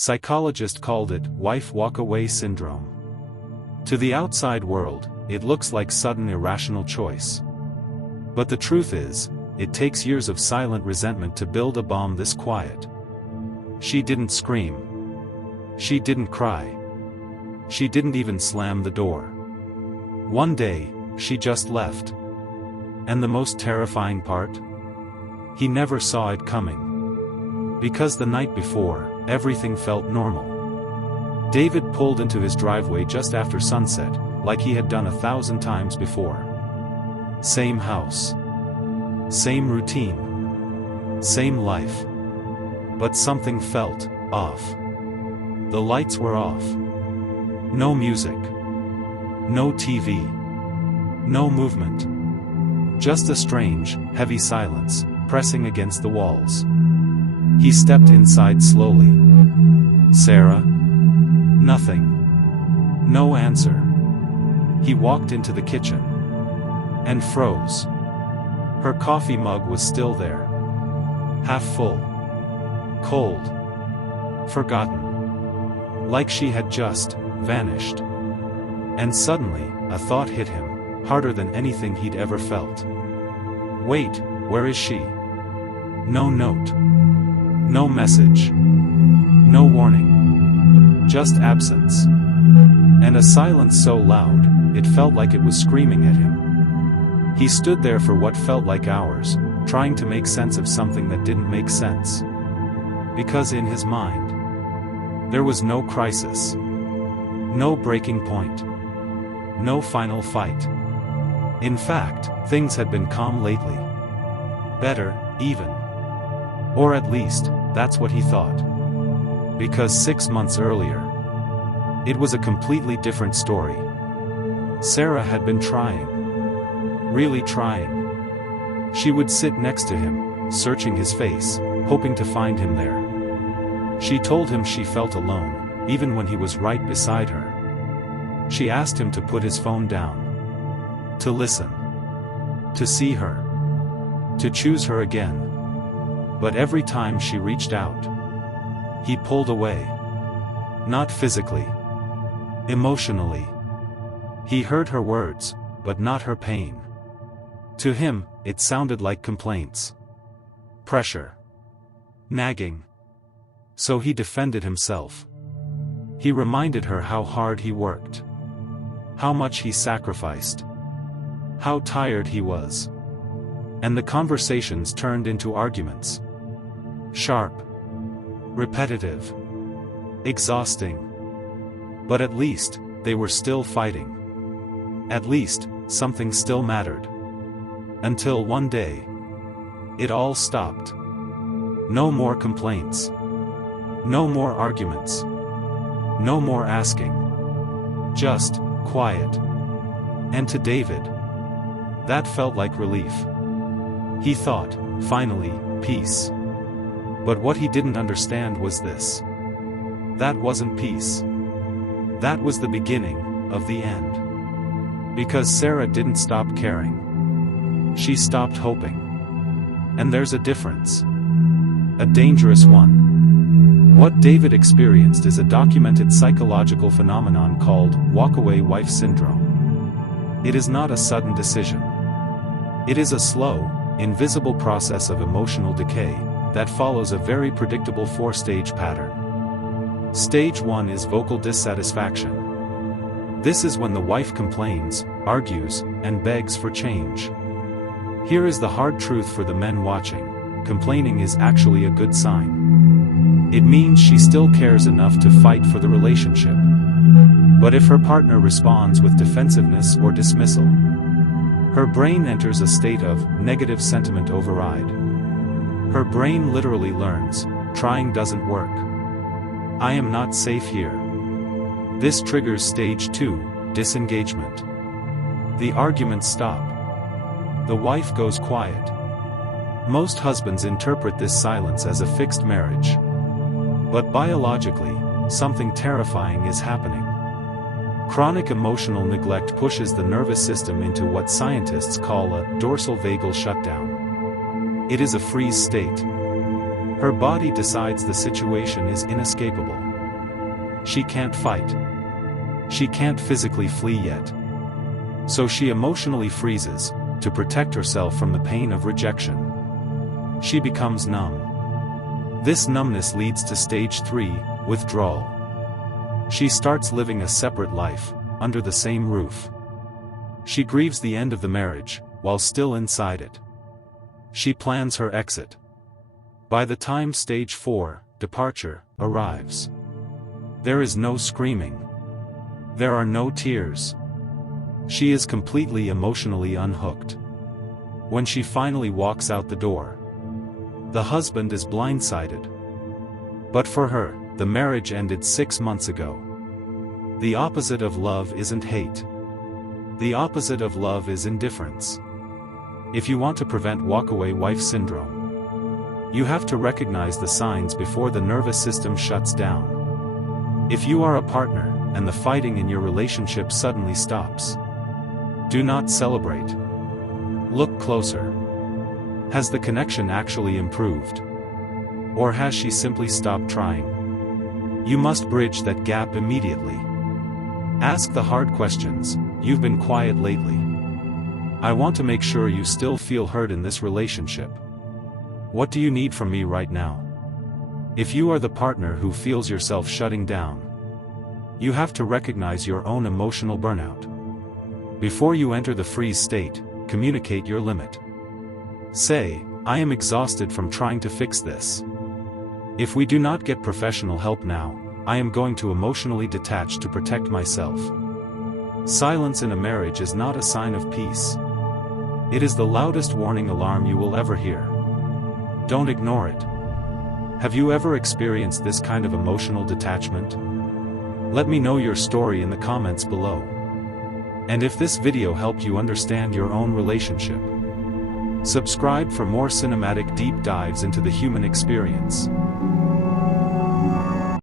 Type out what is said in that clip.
Psychologists called it wife walkaway syndrome. To the outside world, it looks like sudden irrational choice. But the truth is, it takes years of silent resentment to build a bomb this quiet. She didn't scream. She didn't cry. She didn't even slam the door. One day, she just left. And the most terrifying part? He never saw it coming. Because the night before, everything felt normal. David pulled into his driveway just after sunset, like he had done 1,000 times before. Same house. Same routine. Same life. But something felt off. The lights were off. No music. No TV. No movement. Just a strange, heavy silence, pressing against the walls. He stepped inside slowly. Sarah? Nothing. No answer. He walked into the kitchen. And froze. Her coffee mug was still there. Half full. Cold. Forgotten. Like she had just vanished. And suddenly, a thought hit him, harder than anything he'd ever felt. Wait, where is she? No note. No message. No warning. Just absence. And a silence so loud, it felt like it was screaming at him. He stood there for what felt like hours, trying to make sense of something that didn't make sense. Because in his mind, there was no crisis. No breaking point. No final fight. In fact, things had been calm lately. Better, even. Or at least, that's what he thought. Because 6 months earlier, it was a completely different story. Sarah had been trying. Really trying. She would sit next to him, searching his face, hoping to find him there. She told him she felt alone, even when he was right beside her. She asked him to put his phone down. To listen. To see her. To choose her again. But every time she reached out, he pulled away. Not physically. Emotionally. He heard her words, but not her pain. To him, it sounded like complaints. Pressure. Nagging. So he defended himself. He reminded her how hard he worked. How much he sacrificed. How tired he was. And the conversations turned into arguments. Sharp. Repetitive. Exhausting. But at least, they were still fighting. At least, something still mattered. Until one day, it all stopped. No more complaints. No more arguments. No more asking. Just quiet. And to David, that felt like relief. He thought, finally, peace. But what he didn't understand was this. That wasn't peace. That was the beginning of the end. Because Sarah didn't stop caring. She stopped hoping. And there's a difference. A dangerous one. What David experienced is a documented psychological phenomenon called walkaway wife syndrome. It is not a sudden decision. It is a slow, invisible process of emotional decay that follows a very predictable 4-stage pattern. Stage 1 is vocal dissatisfaction. This is when the wife complains, argues, and begs for change. Here is the hard truth for the men watching: complaining is actually a good sign. It means she still cares enough to fight for the relationship. But if her partner responds with defensiveness or dismissal, her brain enters a state of negative sentiment override. Her brain literally learns, trying doesn't work. I am not safe here. This triggers stage 2, disengagement. The arguments stop. The wife goes quiet. Most husbands interpret this silence as a fixed marriage. But biologically, something terrifying is happening. Chronic emotional neglect pushes the nervous system into what scientists call a dorsal vagal shutdown. It is a freeze state. Her body decides the situation is inescapable. She can't fight. She can't physically flee yet. So she emotionally freezes, to protect herself from the pain of rejection. She becomes numb. This numbness leads to stage 3, withdrawal. She starts living a separate life, under the same roof. She grieves the end of the marriage, while still inside it. She plans her exit. By the time stage 4, departure, arrives, there is no screaming. There are no tears. She is completely emotionally unhooked. When she finally walks out the door, the husband is blindsided. But for her, the marriage ended 6 months ago. The opposite of love isn't hate. The opposite of love is indifference. If you want to prevent walkaway wife syndrome, you have to recognize the signs before the nervous system shuts down. If you are a partner, and the fighting in your relationship suddenly stops, do not celebrate. Look closer. Has the connection actually improved? Or has she simply stopped trying? You must bridge that gap immediately. Ask the hard questions. You've been quiet lately. I want to make sure you still feel heard in this relationship. What do you need from me right now? If you are the partner who feels yourself shutting down, you have to recognize your own emotional burnout. Before you enter the freeze state, communicate your limit. Say, I am exhausted from trying to fix this. If we do not get professional help now, I am going to emotionally detach to protect myself. Silence in a marriage is not a sign of peace. It is the loudest warning alarm you will ever hear. Don't ignore it. Have you ever experienced this kind of emotional detachment? Let me know your story in the comments below. And if this video helped you understand your own relationship, subscribe for more cinematic deep dives into the human experience.